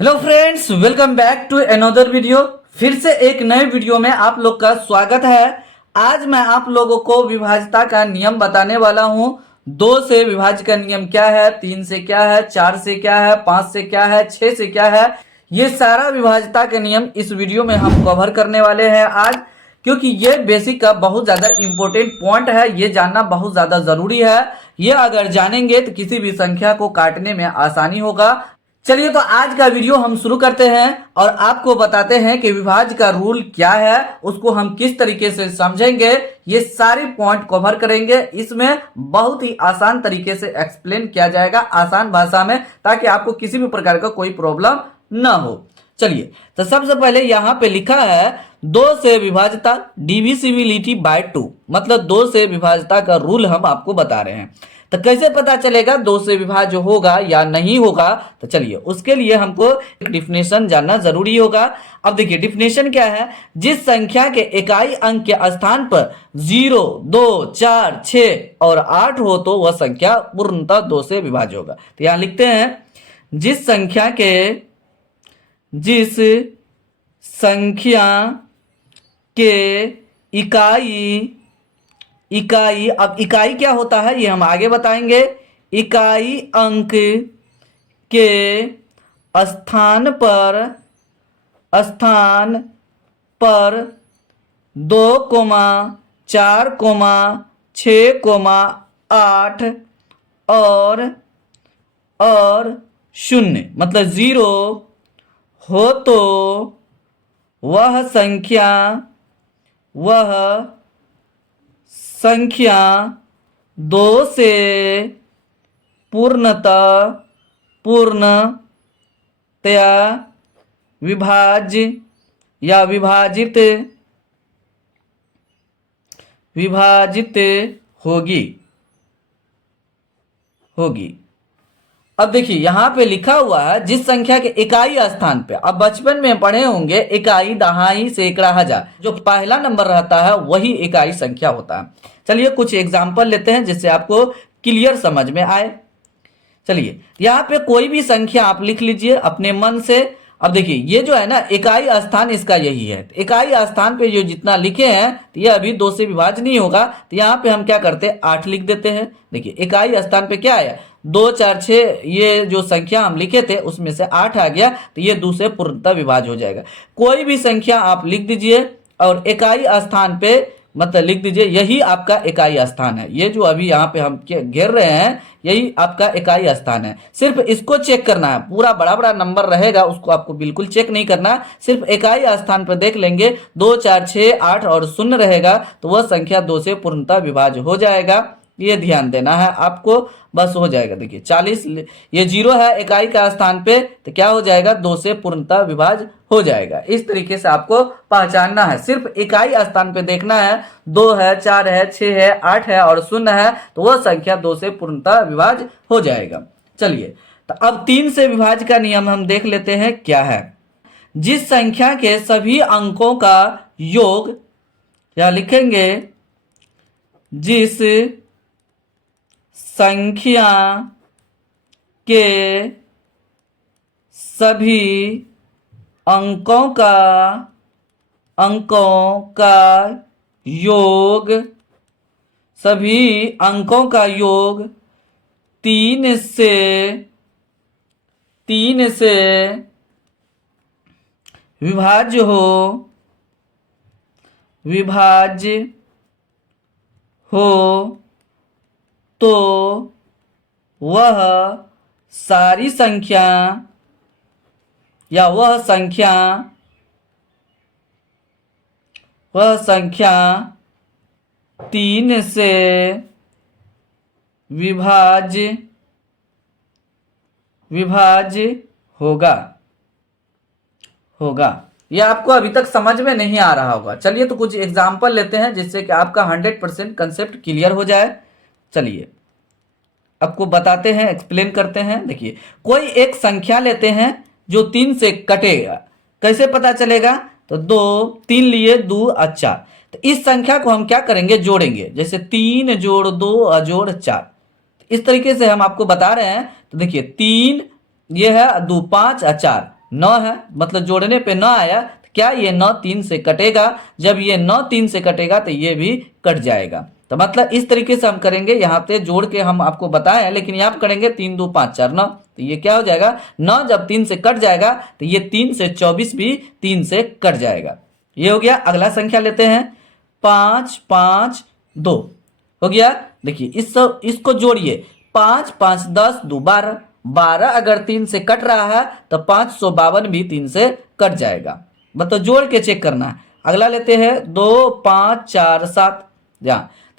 Hello friends, welcome back to another video. फिर से एक नए वीडियो में आप लोग का स्वागत है। आज मैं आप लोगों को विभाज्यता का नियम बताने वाला हूं। 2 से विभाज्य का नियम क्या है, 3 से क्या है, 4 से क्या है, 5 से क्या है, 6 से क्या है, ये सारा विभाज्यता के नियम इस वीडियो में हम कवर करने वाले हैं आज। क्योंकि ये बेसिक का बहुत ज़्यादा इंपॉर्टेंट पॉइंट है, ये जानना बहुत ज़्यादा ज़रूरी है। ये अगर जानेंगे तो किसी भी संख्या को काटने में आसानी होगा। चलिए तो आज का वीडियो हम शुरू करते हैं और आपको बताते हैं कि विभाज्य का रूल क्या है, उसको हम किस तरीके से समझेंगे। ये सारे पॉइंट कवर करेंगे। इसमें बहुत ही आसान तरीके से एक्सप्लेन किया जाएगा, आसान भाषा में, ताकि आपको किसी भी प्रकार का कोई प्रॉब्लम ना हो। चलिए तो सबसे पहले यहाँ पे लिखा है 2 से विभाज्यता डिविजिबिलिटी बाय 2, मतलब 2 से विभाज्यता का रूल हम आपको बता रहे हैं। तो कैसे पता चलेगा 2 से विभाज्य होगा या नहीं होगा? तो चलिए उसके लिए हमको एक डिफिनेशन जानना जरूरी होगा। अब देखिए डिफिनेशन क्या है। जिस संख्या के इकाई अंक के स्थान पर 0, 2, 4, 6 और 8 हो तो वह संख्या पूर्णतः 2 से विभाज्य होगा। तो यहाँ लिखते हैं जिस संख्या के इकाई, अब इकाई क्या होता है ये हम आगे बताएंगे। इकाई अंक के स्थान पर 2, 4, 6, 8 और 0 मतलब 0 हो तो वह संख्या 2 से पूर्णतया विभाज्य या विभाजित होगी। अब देखिए यहाँ पे लिखा हुआ है जिस संख्या के इकाई स्थान पे, अब बचपन में पढ़े होंगे इकाई, दहाई, सैकड़ा, हजार, जो पहला नंबर रहता है वही इकाई संख्या होता है। चलिए कुछ एग्जाम्पल लेते हैं जिससे आपको क्लियर समझ में आए। चलिए यहाँ पे कोई भी संख्या आप लिख लीजिए अपने मन से। अब देखिए ये जो है ना इकाई स्थान इसका यही है। तो इकाई स्थान पे जो जितना लिखे हैं तो ये अभी 2 से विभाज्य नहीं होगा। तो यहाँ पे हम क्या करते हैं 8 लिख देते हैं। देखिए इकाई स्थान पे क्या आया 2, 4, 6, ये जो संख्या हम लिखे थे उसमें से 8 आ गया, तो ये 2 से पूर्णतः विभाज्य हो जाएगा। कोई भी संख्या आप लिख दीजिए और इकाई स्थान पे मतलब लिख दीजिए यही आपका इकाई स्थान है। ये जो अभी यहाँ पे हम घेर रहे हैं यही आपका इकाई स्थान है। सिर्फ इसको चेक करना है, पूरा बड़ा बड़ा नंबर रहेगा उसको आपको बिल्कुल चेक नहीं करना। सिर्फ इकाई स्थान पर देख लेंगे 2, 4, 6, 8 और 0 रहेगा तो वह संख्या 2 से पूर्णतः विभाज्य हो जाएगा। ये ध्यान देना है आपको, बस हो जाएगा। देखिए 40 ये 0 है इकाई का स्थान पे, तो क्या हो जाएगा 2 से पूर्णतः विभाज्य हो जाएगा। इस तरीके से आपको पहचानना है। सिर्फ इकाई स्थान पे देखना है 2 है, 4 है, 6 है, 8 है और 0 है तो वह संख्या 2 से पूर्णतः विभाज्य हो जाएगा। चलिए तो अब 3 से विभाज्य का नियम हम देख लेते हैं क्या है। जिस संख्या के सभी अंकों का योग, या लिखेंगे जिस संख्या के सभी अंकों का योग 3 से विभाज्य हो तो वह सारी संख्या या वह संख्या 3 से विभाज्य होगा। यह आपको अभी तक समझ में नहीं आ रहा होगा। चलिए तो कुछ एग्जाम्पल लेते हैं जिससे कि आपका 100% कंसेप्ट क्लियर हो जाए। चलिए आपको बताते हैं, एक्सप्लेन करते हैं। देखिए कोई एक संख्या लेते हैं जो 3 से कटेगा। कैसे पता चलेगा? तो 2, 3 लिए 2 और 4। तो इस संख्या को हम क्या करेंगे, जोड़ेंगे। जैसे 3 जोड़ 2 और जोड़ 4, इस तरीके से हम आपको बता रहे हैं। तो देखिए 3 ये है 2, 5 और 4, 9 है, मतलब जोड़ने पे 9 आया, तो क्या ये 9 3 से कटेगा? जब ये 9 3 से कटेगा तो ये भी कट जाएगा। तो मतलब इस तरीके से हम करेंगे, यहाँ पे जोड़ के हम आपको बताए हैं, लेकिन यहाँ पे करेंगे 3 2 5 4 9, तो ये क्या हो जाएगा? 9 जब 3 से कट जाएगा तो ये 3 से 24 भी 3 से कट जाएगा। ये हो गया। अगला संख्या लेते हैं 5 5 2 हो गया। देखिए इसको जोड़िए, 5 5 10 2 12, 12 अगर 3 से कट रहा है तो 552 भी 3 से कट जाएगा, मतलब जोड़ के चेक करना है। अगला लेते हैं 2 5 4 7,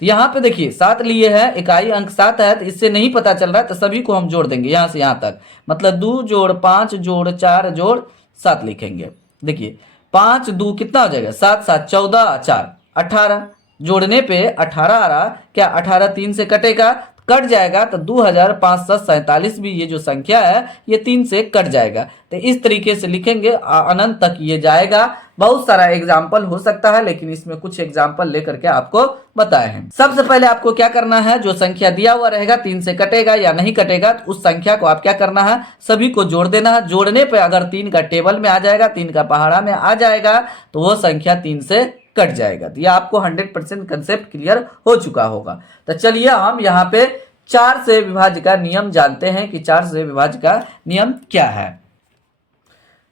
तो यहाँ पे देखिए 7 लिए हैं, इकाई अंक 7 है, तो इससे नहीं पता चल रहा है, तो सभी को हम जोड़ देंगे यहाँ से यहाँ तक, मतलब 2 जोड़ 5 जोड़ 4 जोड़ 7 लिखेंगे। देखिए 5 2 कितना हो जाएगा? 7 7 14 4 18, जोड़ने पे 18 आ रहा, क्या 18 3 से कटेगा? कट जाएगा, तो 2547 भी ये जो संख्या है ये 3 से कट जाएगा। तो इस तरीके से लिखेंगे, अनंत तक ये जाएगा। बहुत सारा एग्जाम्पल हो सकता है, लेकिन इसमें कुछ एग्जाम्पल लेकर के आपको बताए हैं। सबसे पहले आपको क्या करना है, जो संख्या दिया हुआ रहेगा 3 से कटेगा या नहीं कटेगा, तो उस संख्या को आप क्या करना है, सभी को जोड़ देना है। जोड़ने पे अगर 3 का टेबल में आ जाएगा, 3 का पहाड़ा में आ जाएगा, तो वो संख्या 3 से कट जाएगा। तो ये आपको 100% कंसेप्ट क्लियर हो चुका होगा। तो चलिए हम यहाँ पे 4 से विभाज्य का नियम जानते हैं कि 4 से विभाज्य का नियम क्या है।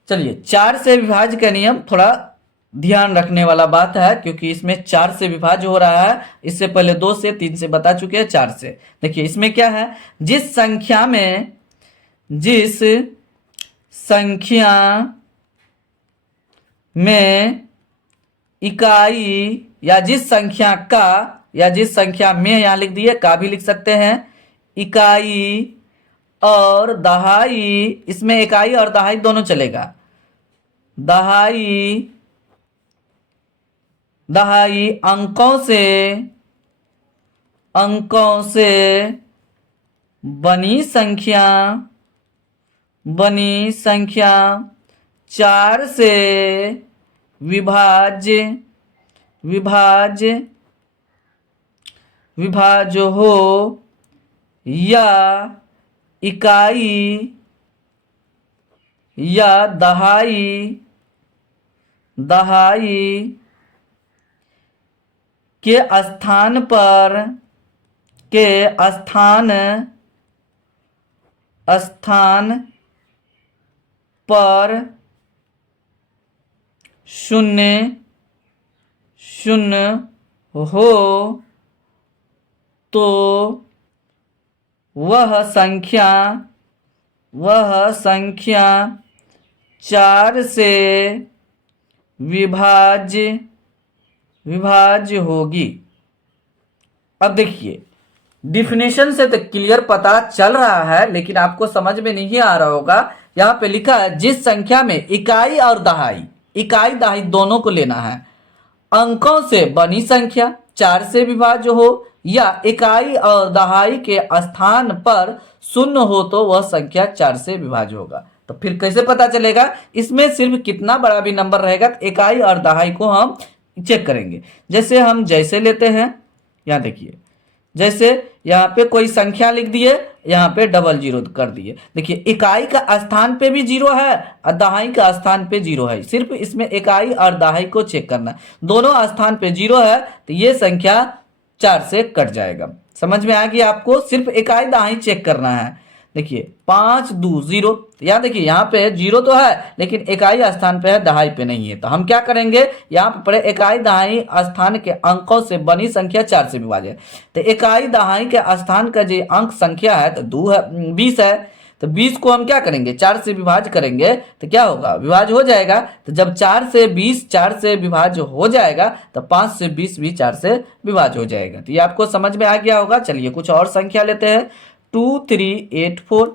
चलिए 4 से विभाज्य का नियम थोड़ा ध्यान रखने वाला बात है, क्योंकि इसमें 4 से विभाज्य हो रहा है। इससे पहले 2 से 3 से बता चुके हैं, 4 से। देखिए इसमें क्या है, जिस संख्या में इकाई या जिस संख्या में यहाँ लिख दिए, का भी लिख सकते हैं, इकाई और दहाई, इसमें इकाई और दहाई दोनों चलेगा। दहाई अंकों से बनी संख्या 4 से विभाज्य हो, या इकाई या दहाई के स्थान पर 0 हो, तो वह संख्या 4 से विभाज्य होगी। अब देखिए डिफिनेशन से तो क्लियर पता चल रहा है, लेकिन आपको समझ में नहीं आ रहा होगा। यहाँ पे लिखा है जिस संख्या में इकाई और दहाई दोनों को लेना है, अंकों से बनी संख्या 4 से विभाज्य हो, या इकाई और दहाई के स्थान पर 0 हो, तो वह संख्या 4 से विभाज्य होगा। तो फिर कैसे पता चलेगा? इसमें सिर्फ कितना बड़ा भी नंबर रहेगा, इकाई और दहाई को हम चेक करेंगे। जैसे लेते हैं, यहाँ देखिए, जैसे यहाँ पे कोई संख्या लिख दिए, यहाँ पे डबल 0 कर दिए। देखिए इकाई का स्थान पे भी 0 है और दहाई का स्थान पे 0 है। सिर्फ इसमें इकाई और दहाई को चेक करना है, दोनों स्थान पे 0 है, तो ये संख्या 4 से कट जाएगा। समझ में आ गया आपको? सिर्फ इकाई दहाई चेक करना है। देखिए 5 2 0, यहाँ देखिए यहाँ पे 0 तो है, लेकिन इकाई स्थान पे है, दहाई पे नहीं है। तो हम क्या करेंगे, यहाँ पे पड़े इकाई दहाई स्थान के अंकों से बनी संख्या 4 से विभाज्य है। तो इकाई दहाई के स्थान का जो अंक संख्या है तो 2 है, 20 है। तो 20 को हम क्या करेंगे, 4 से विभाज्य करेंगे, तो क्या होगा, विभाज्य हो जाएगा। तो जब 4 से 20 4 से विभाज्य हो जाएगा, तो 5 से 20 भी 4 से विभाज्य हो जाएगा। तो ये आपको समझ में आ गया होगा। चलिए कुछ और संख्या लेते हैं, 2 3 8 4।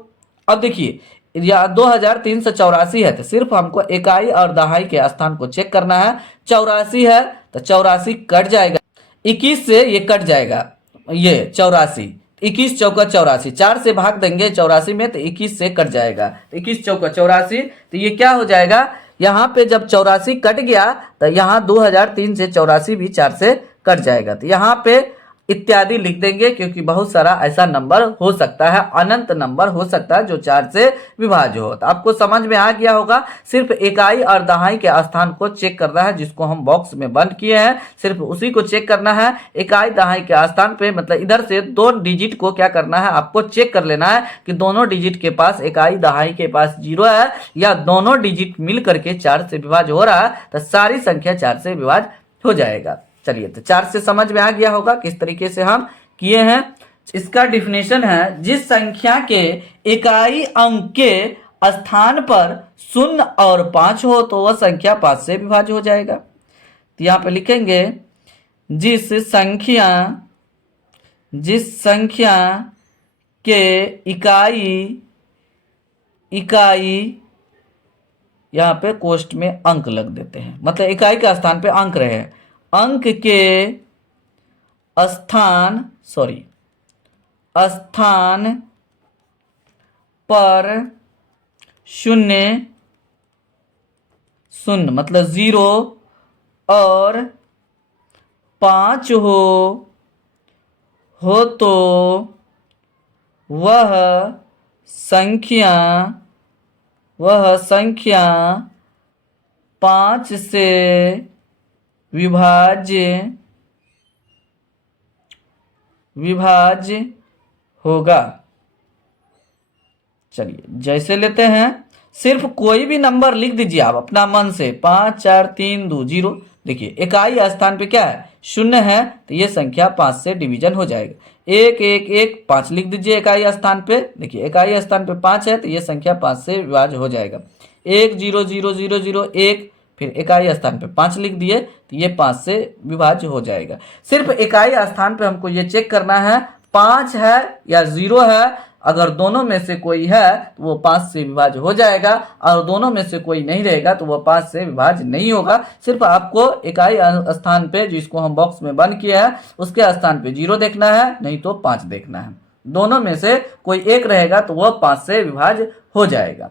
अब देखिए या 2384 है, तो सिर्फ हमको इकाई और दहाई के स्थान को चेक करना है। 84 है तो 84 कट जाएगा, 21 से ये कट जाएगा, ये 84, 21 चौका 84, 4 से भाग देंगे 84 में, तो 21 से कट जाएगा। 21 चौका 84, तो ये क्या हो जाएगा, यहाँ पे जब 84 कट गया तो यहाँ 2003 से 84 भी 4 से कट जाएगा। तो यहाँ पे इत्यादि लिख देंगे, क्योंकि बहुत सारा ऐसा नंबर हो सकता है, अनंत नंबर हो सकता है जो 4 से विभाज्य हो। तो आपको समझ में आ गया होगा। सिर्फ इकाई और दहाई के स्थान को चेक करना है, जिसको हम बॉक्स में बंद किए हैं, सिर्फ उसी को चेक करना है। इकाई दहाई के स्थान पे मतलब इधर से 2 डिजिट को क्या करना है, आपको चेक कर लेना है कि दोनों डिजिट के पास इकाई दहाई के पास 0 है या दोनों डिजिट मिल करके 4 से विभाज्य हो रहा है, तो सारी संख्या 4 से विभाज्य हो जाएगा। चलिए, तो 4 से समझ में आ गया होगा किस तरीके से हम किए हैं। इसका डिफिनेशन है, जिस संख्या के इकाई अंक के स्थान पर 0 और 5 हो तो वह संख्या 5 से विभाज्य हो जाएगा। तो यहाँ पे लिखेंगे, जिस संख्या के इकाई यहाँ पे कोष्ठ में अंक लग देते हैं, मतलब इकाई के स्थान पे अंक रहे, अंक के स्थान पर 0 मतलब 0 और 5 हो तो वह संख्या 5 से विभाज्य होगा। चलिए, जैसे लेते हैं, सिर्फ कोई भी नंबर लिख दीजिए आप अपना मन से, 5 4 3 2 0। देखिए, इकाई स्थान पे क्या है, 0 है, तो ये संख्या 5 से डिवीजन हो जाएगा। 1 1 1 5 लिख दीजिए इकाई स्थान पे। देखिए, इकाई स्थान पे 5 है, तो ये संख्या 5 से विभाज्य हो जाएगा। 1 0 0 0 0 1, फिर इकाई स्थान पे 5 लिख दिए, तो ये 5 से विभाज्य हो जाएगा। सिर्फ इकाई स्थान पे हमको ये चेक करना है 5 है या 0 है। अगर दोनों में से कोई है तो वो 5 से विभाज्य हो जाएगा, और दोनों में से कोई नहीं रहेगा तो वो 5 से विभाज्य नहीं होगा। सिर्फ आपको इकाई स्थान पे, जिसको हम बॉक्स में बंद किया है, उसके स्थान पे 0 देखना है, नहीं तो 5 देखना है। दोनों में से कोई एक रहेगा तो वह 5 से विभाज्य हो जाएगा।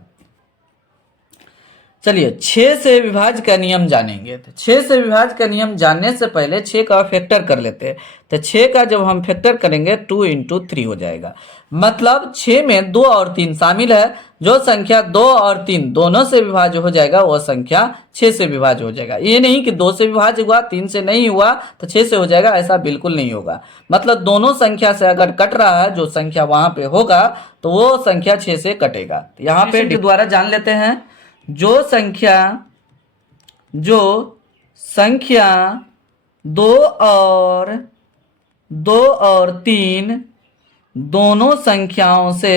चलिए, 6 से विभाज्य का नियम जानेंगे। तो 6 से विभाज्य का नियम जानने से पहले 6 का फैक्टर कर लेते हैं। तो 6 का जब हम फैक्टर करेंगे 2 × 3 हो जाएगा, मतलब 6 में 2 और 3 शामिल है। जो संख्या 2 और 3 दोनों से विभाज्य हो जाएगा वह संख्या 6 से विभाज्य हो जाएगा। ये नहीं कि 2 से विभाज्य हुआ 3 से नहीं हुआ तो 6 से हो जाएगा, ऐसा बिल्कुल नहीं होगा। मतलब दोनों संख्या से अगर कट रहा है, जो संख्या वहां पे होगा तो वो संख्या 6 से कटेगा। तो यहाँ पे द्वारा जान लेते हैं, जो संख्या 2 और 3 दोनों संख्याओं से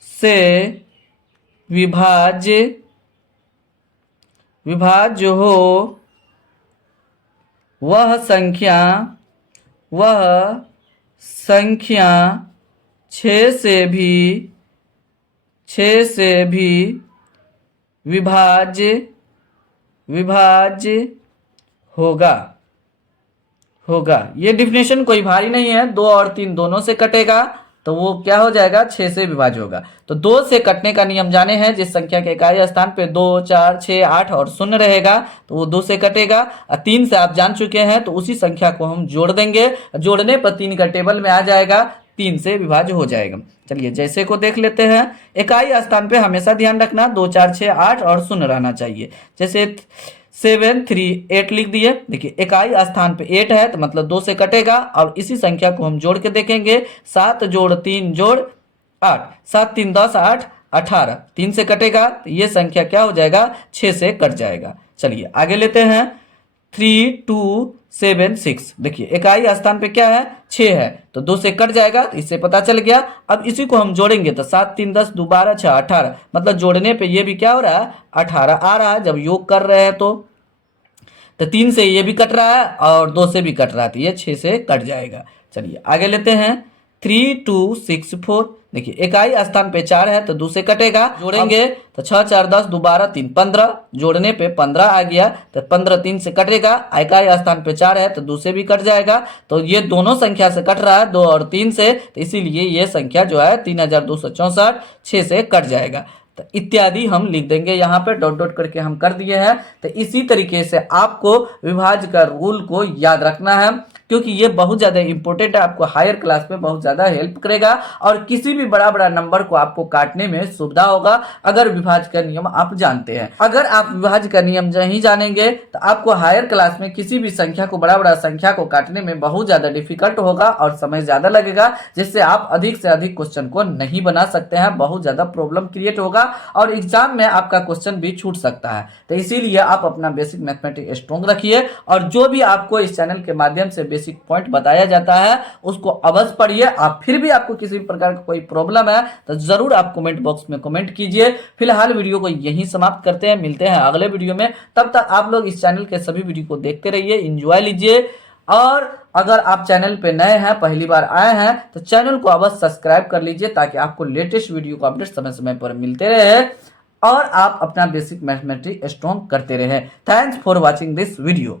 विभाज्य हो, वह संख्या 6 से भी विभाज्य होगा। ये डिफिनेशन कोई भारी नहीं है। 2 और 3 दोनों से कटेगा तो वो क्या हो जाएगा, 6 से विभाज्य होगा। तो 2 से कटने का नियम जाने हैं, जिस संख्या के इकाई स्थान पे 2 4 6 8 और 0 रहेगा तो वो 2 से कटेगा। 3 से आप जान चुके हैं, तो उसी संख्या को हम जोड़ देंगे, जोड़ने पर 3 का टेबल में आ जाएगा, 3 से विभाज्य हो जाएगा। चलिए, जैसे को देख लेते हैं। इकाई स्थान पे हमेशा ध्यान रखना 2 4 6 8 और 0 रहना चाहिए। जैसे 7 3 8 लिख दिए। देखिए, इकाई स्थान पे 8 है तो मतलब 2 से कटेगा, और इसी संख्या को हम जोड़ के देखेंगे। 7 जोड़ 3 जोड़ 8, 7 3 10 8 18, 3 से कटेगा तो ये संख्या क्या हो जाएगा, 6 से कट जाएगा। चलिए, आगे लेते हैं। 3 2 7 6। देखिए, इकाई स्थान पे क्या है, 6 है, तो 2 से कट जाएगा, तो इससे पता चल गया। अब इसी को हम जोड़ेंगे तो 7 3 10 2 12 6 18, मतलब जोड़ने पे ये भी क्या हो रहा है, 18 आ रहा है। जब योग कर रहे हैं तो 3 से ये भी कट रहा है और 2 से भी कट रहा है, तो ये 6 से कट जाएगा। चलिए, आगे लेते हैं। 3 2 6 4। देखिए, इकाई स्थान पे 4 है तो 2 से कटेगा, जोड़ेंगे तो 6 4 10 2 12 3 15, जोड़ने पे 15 आ गया, तो 15 3 से कटेगा। इकाई स्थान पे 4 है तो 2 से भी कट जाएगा, तो ये दोनों संख्या से कट रहा है, 2 और 3 से, तो इसीलिए ये संख्या जो है 3264 6 से कट जाएगा। तो इत्यादि हम लिख देंगे, यहाँ पे डॉट डॉट करके हम कर दिए हैं। तो इसी तरीके से आपको विभाज्य का रूल को याद रखना है, क्योंकि ये बहुत ज़्यादा इंपॉर्टेंट है, आपको हायर क्लास में बहुत ज़्यादा हेल्प करेगा और किसी भी बड़ा बड़ा नंबर को आपको काटने में सुविधा होगा अगर विभाज्य का नियम आप जानते हैं। अगर आप विभाज्य का नियम नहीं जानेंगे तो आपको हायर क्लास में किसी भी संख्या को, बड़ा बड़ा संख्या को काटने में बहुत ज़्यादा डिफिकल्ट होगा और समय ज़्यादा लगेगा, जिससे आप अधिक से अधिक क्वेश्चन को नहीं बना सकते हैं, बहुत ज़्यादा प्रॉब्लम क्रिएट होगा और एग्जाम में आपका क्वेश्चन भी छूट सकता है। तो इसीलिए आप अपना बेसिक मैथमेटिक्स स्ट्रॉन्ग रखिए और जो भी आपको इस चैनल के माध्यम से बेसिक पॉइंट बताया जाता है उसको अवश्य पढ़िए। आप फिर भी आपको किसी प्रकार का कोई प्रॉब्लम है तो जरूर आप कमेंट बॉक्स में कमेंट कीजिए। फिलहाल वीडियो को यहीं समाप्त करते हैं, मिलते हैं अगले वीडियो में। तब तक आप लोग इस चैनल के सभी वीडियो को देखते रहिए, एंजॉय लीजिए और अगर आप चैनल पे नए हैं, पहली बार आए हैं तो चैनल को अवश्य सब्सक्राइब कर लीजिए ताकि आपको लेटेस्ट वीडियो का अपडेट समय समय पर मिलते रहे और आप अपना बेसिक मैथमेटिक्स स्ट्रॉन्ग करते रहे। Thanks for watching this video.